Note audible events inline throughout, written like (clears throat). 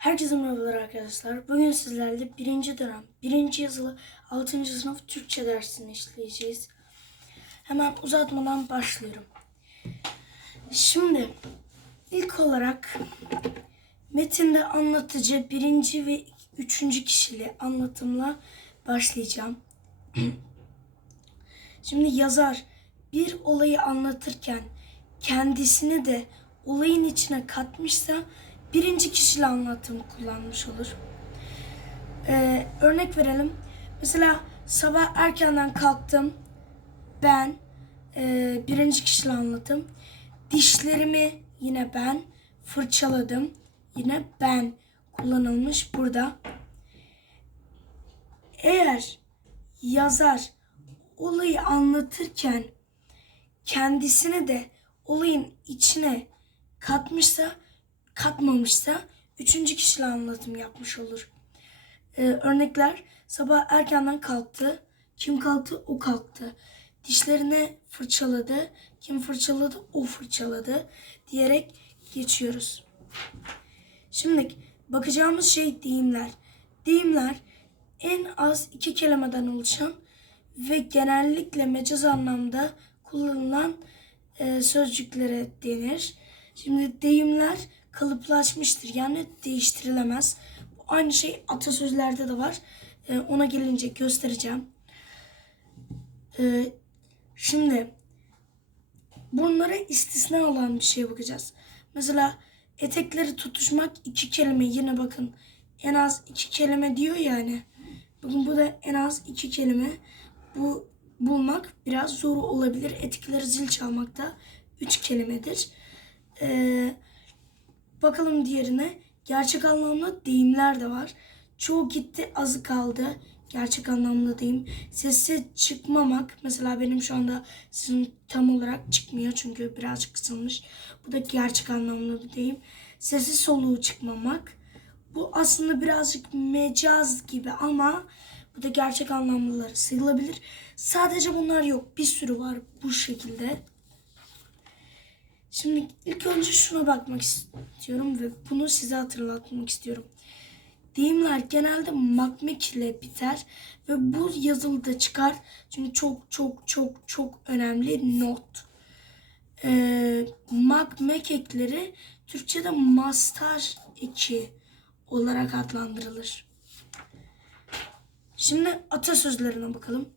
Herkese merhabalar arkadaşlar. Bugün sizlerle birinci dönem, birinci yazılı 6. sınıf Türkçe dersini işleyeceğiz. Hemen uzatmadan başlıyorum. Şimdi ilk olarak metinde anlatıcı birinci ve üçüncü kişili anlatımla başlayacağım. (clears throat) Şimdi yazar bir olayı anlatırken kendisini de olayın içine katmışsa birinci kişili anlatım kullanmış olur. Ee, örnek verelim. Mesela sabah erkenden kalktım. Ben e, birinci kişili anlatım. Dişlerimi yine ben fırçaladım. Yine ben kullanılmış burada. Eğer yazar olayı anlatırken kendisini de olayın içine katmışsa, katmamışsa üçüncü kişili anlatım yapmış olur. Ee, örnekler sabah erkenden kalktı. Kim kalktı? O kalktı. Dişlerini fırçaladı. Kim fırçaladı? O fırçaladı. Diyerek geçiyoruz. Şimdi bakacağımız şey deyimler. Deyimler en az iki kelimeden oluşan ve genellikle mecaz anlamda kullanılan e, sözcüklere denir. Şimdi deyimler kalıplaşmıştır yani değiştirilemez. Aynı şey atasözlerde de var. E, ona gelince göstereceğim. E, şimdi bunlara istisna olan bir şeye bakacağız. Mesela etekleri tutuşmak iki kelime yine bakın en az iki kelime diyor yani. Bakın bu da en az iki kelime. Bu bulmak biraz zor olabilir. Etikleri zil çalmak da üç kelimedir. Ee, bakalım diğerine. Gerçek anlamda deyimler de var. Çoğu gitti azı kaldı. Gerçek anlamda deyim. Sesi çıkmamak. Mesela benim şu anda sesim tam olarak çıkmıyor. Çünkü birazcık kısılmış. Bu da gerçek anlamda bir deyim. Sesi soluğu çıkmamak. Bu aslında birazcık mecaz gibi ama bu da gerçek anlamlıları sayılabilir. Sadece bunlar yok. Bir sürü var bu şekilde. Şimdi ilk önce şuna bakmak istiyorum ve bunu size hatırlatmak istiyorum. Deyimler genelde makmek ile biter ve bu yazılıda çıkar. Çünkü çok çok çok çok önemli not. Ee, makmek ekleri Türkçe'de mastar eki olarak adlandırılır. Şimdi atasözlerine bakalım.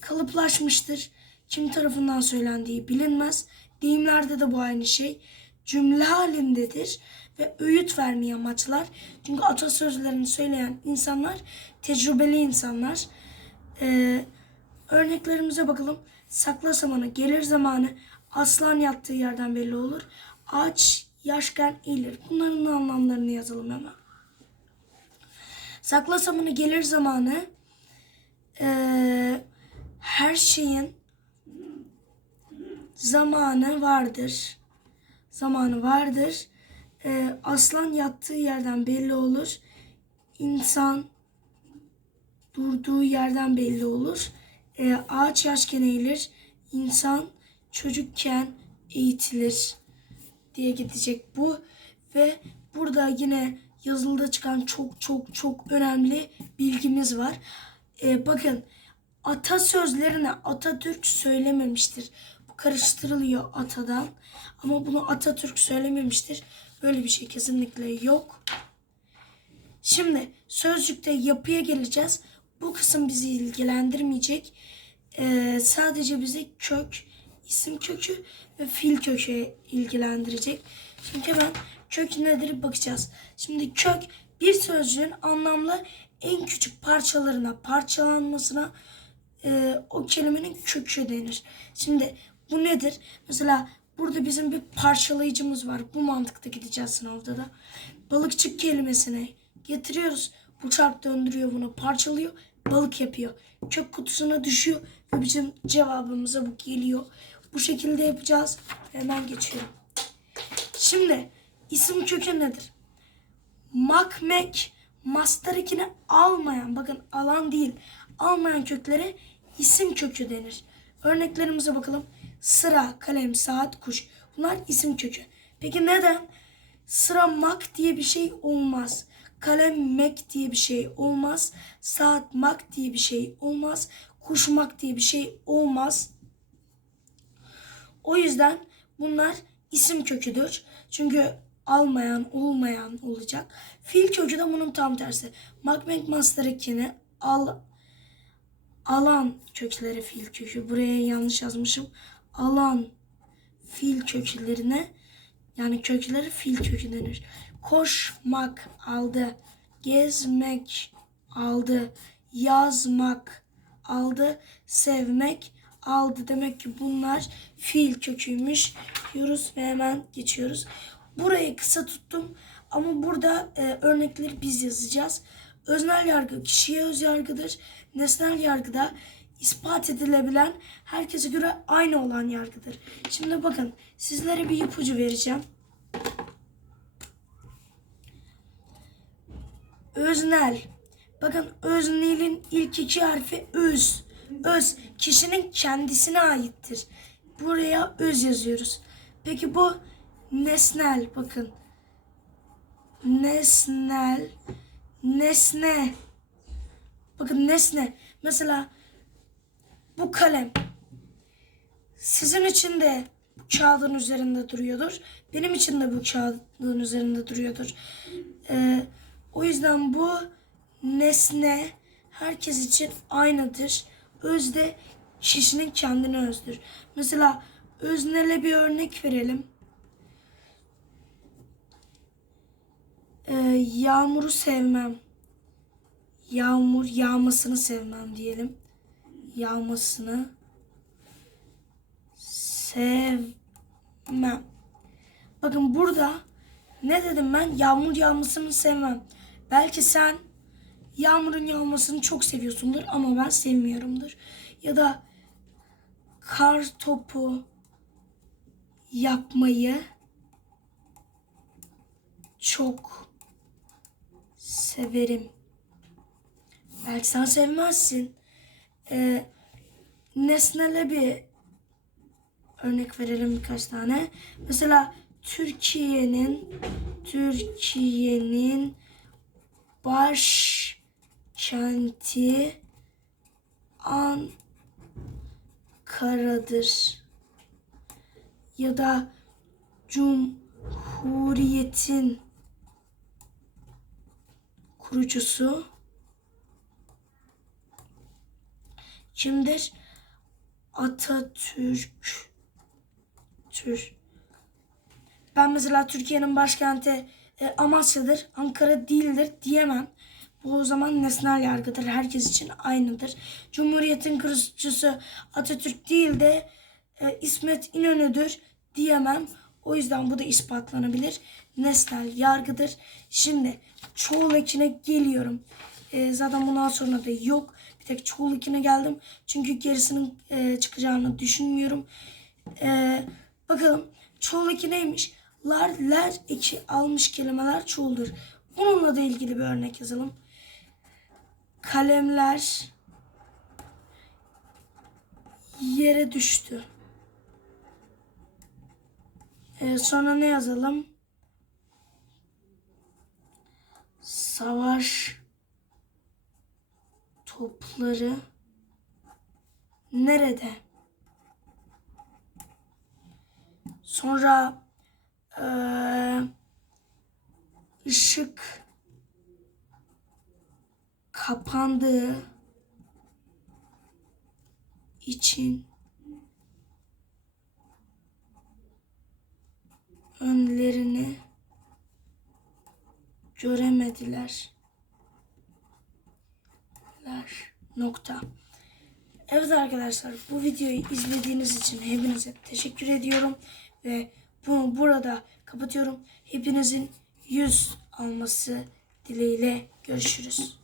Kalıplaşmıştır. Kim tarafından söylendiği bilinmez. Deyimlerde de bu aynı şey. Cümle halindedir ve öğüt vermeyi amaçlar. Çünkü atasözlerini söyleyen insanlar tecrübeli insanlar. Ee, örneklerimize bakalım. Sakla samanı gelir zamanı. Aslan yattığı yerden belli olur. Ağaç yaşken eğilir. Bunların anlamlarını yazalım hemen. Sakla samanı gelir zamanı ee, her şeyin zamanı vardır. Zamanı vardır. Ee, aslan yattığı yerden belli olur. İnsan durduğu yerden belli olur. Ee, ağaç yaşken eğilir. İnsan çocukken eğitilir diye gidecek bu. Ve burada yine yazılıda çıkan çok çok çok önemli bilgimiz var. Ee, bakın atasözlerine Atatürk söylememiştir. Karıştırılıyor atadan. Ama bunu Atatürk söylememiştir. Böyle bir şey kesinlikle yok. Şimdi sözcükte yapıya geleceğiz. Bu kısım bizi ilgilendirmeyecek. Ee, sadece bizi kök, isim kökü ve fiil kökü ilgilendirecek. Şimdi hemen kök nedir bakacağız. Şimdi kök bir sözcüğün anlamlı en küçük parçalarına parçalanmasına e, o kelimenin kökü denir. Şimdi bu nedir? Mesela burada bizim bir parçalayıcımız var. Bu mantıkta gideceğiz sınavda da. Balıkçık kelimesini getiriyoruz. Bu çarp döndürüyor bunu parçalıyor. Balık yapıyor. Kök kutusuna düşüyor ve bizim cevabımıza bu geliyor. Bu şekilde yapacağız. Hemen geçiyorum. Şimdi isim kökü nedir? Makmek master ekini almayan bakın alan değil almayan köklere isim kökü denir. Örneklerimize bakalım. Sıra, kalem, saat, kuş. Bunlar isim kökü. Peki neden? Sıra mak diye bir şey olmaz. Kalemmek diye bir şey olmaz. Saatmak diye bir şey olmaz. Kuşmak diye bir şey olmaz. O yüzden bunlar isim köküdür. Çünkü almayan, olmayan olacak. Fiil kökü de bunun tam tersi. Makmek master ekini al alan kökleri fiil kökü. Buraya yanlış yazmışım. Alan fiil köklerine yani kökleri fiil kökü denir. Koşmak aldı. Gezmek aldı. Yazmak aldı. Sevmek aldı. Demek ki bunlar fiil köküymüş diyoruz ve hemen geçiyoruz. Burayı kısa tuttum ama burada e, örnekleri biz yazacağız. Öznel yargı kişiye öz yargıdır. Nesnel yargı da ispat edilebilen, herkese göre aynı olan yargıdır. Şimdi bakın sizlere bir ipucu vereceğim. Öznel. Bakın öznelin ilk iki harfi öz. Öz kişinin kendisine aittir. Buraya öz yazıyoruz. Peki bu nesnel bakın. Nesnel. Nesne. Bakın nesne. Mesela bu kalem. Sizin için de kağıdın üzerinde duruyordur. Benim için de bu kağıdın üzerinde duruyordur. Ee, o yüzden bu nesne herkes için aynıdır. Öz de kişinin kendine özdür. Mesela öznele bir örnek verelim. Ee, yağmuru sevmem. Yağmur yağmasını sevmem diyelim. Yağmasını sevmem. Bakın burada ne dedim ben? Yağmur yağmasını sevmem. Belki sen yağmurun yağmasını çok seviyorsundur ama ben sevmiyorumdur. Ya da kar topu yapmayı çok severim. Belki sen sevmezsin. Ee, nesnele bir örnek verelim birkaç tane. Mesela Türkiye'nin Türkiye'nin başkenti Ankara'dır. Ya da Cumhuriyet'in kurucusu kimdir? Atatürk. Tür. Ben mesela Türkiye'nin başkenti e, Amasya'dır, Ankara değildir diyemem. Bu o zaman nesnel yargıdır. Herkes için aynıdır. Cumhuriyetin kurucusu Atatürk değil de e, İsmet İnönü'dür diyemem. O yüzden bu da ispatlanabilir. Nesnel yargıdır. Şimdi çoğul ekine geliyorum. E, zaten bundan sonra da yok. Bir tek çoğul ekine geldim. Çünkü gerisinin e, çıkacağını düşünmüyorum. E, bakalım çoğul eki neymiş? Lar, ler eki almış kelimeler çoğuldur. Bununla da ilgili bir örnek yazalım. Kalemler yere düştü. Ee, sonra ne yazalım? Savaş topları nerede? Sonra eee, ışık kapandığı için önlerini göremediler. Ler. Nokta. Evet arkadaşlar bu videoyu izlediğiniz için hepinize teşekkür ediyorum ve bunu burada kapatıyorum. Hepinizin yüz alması dileğiyle görüşürüz.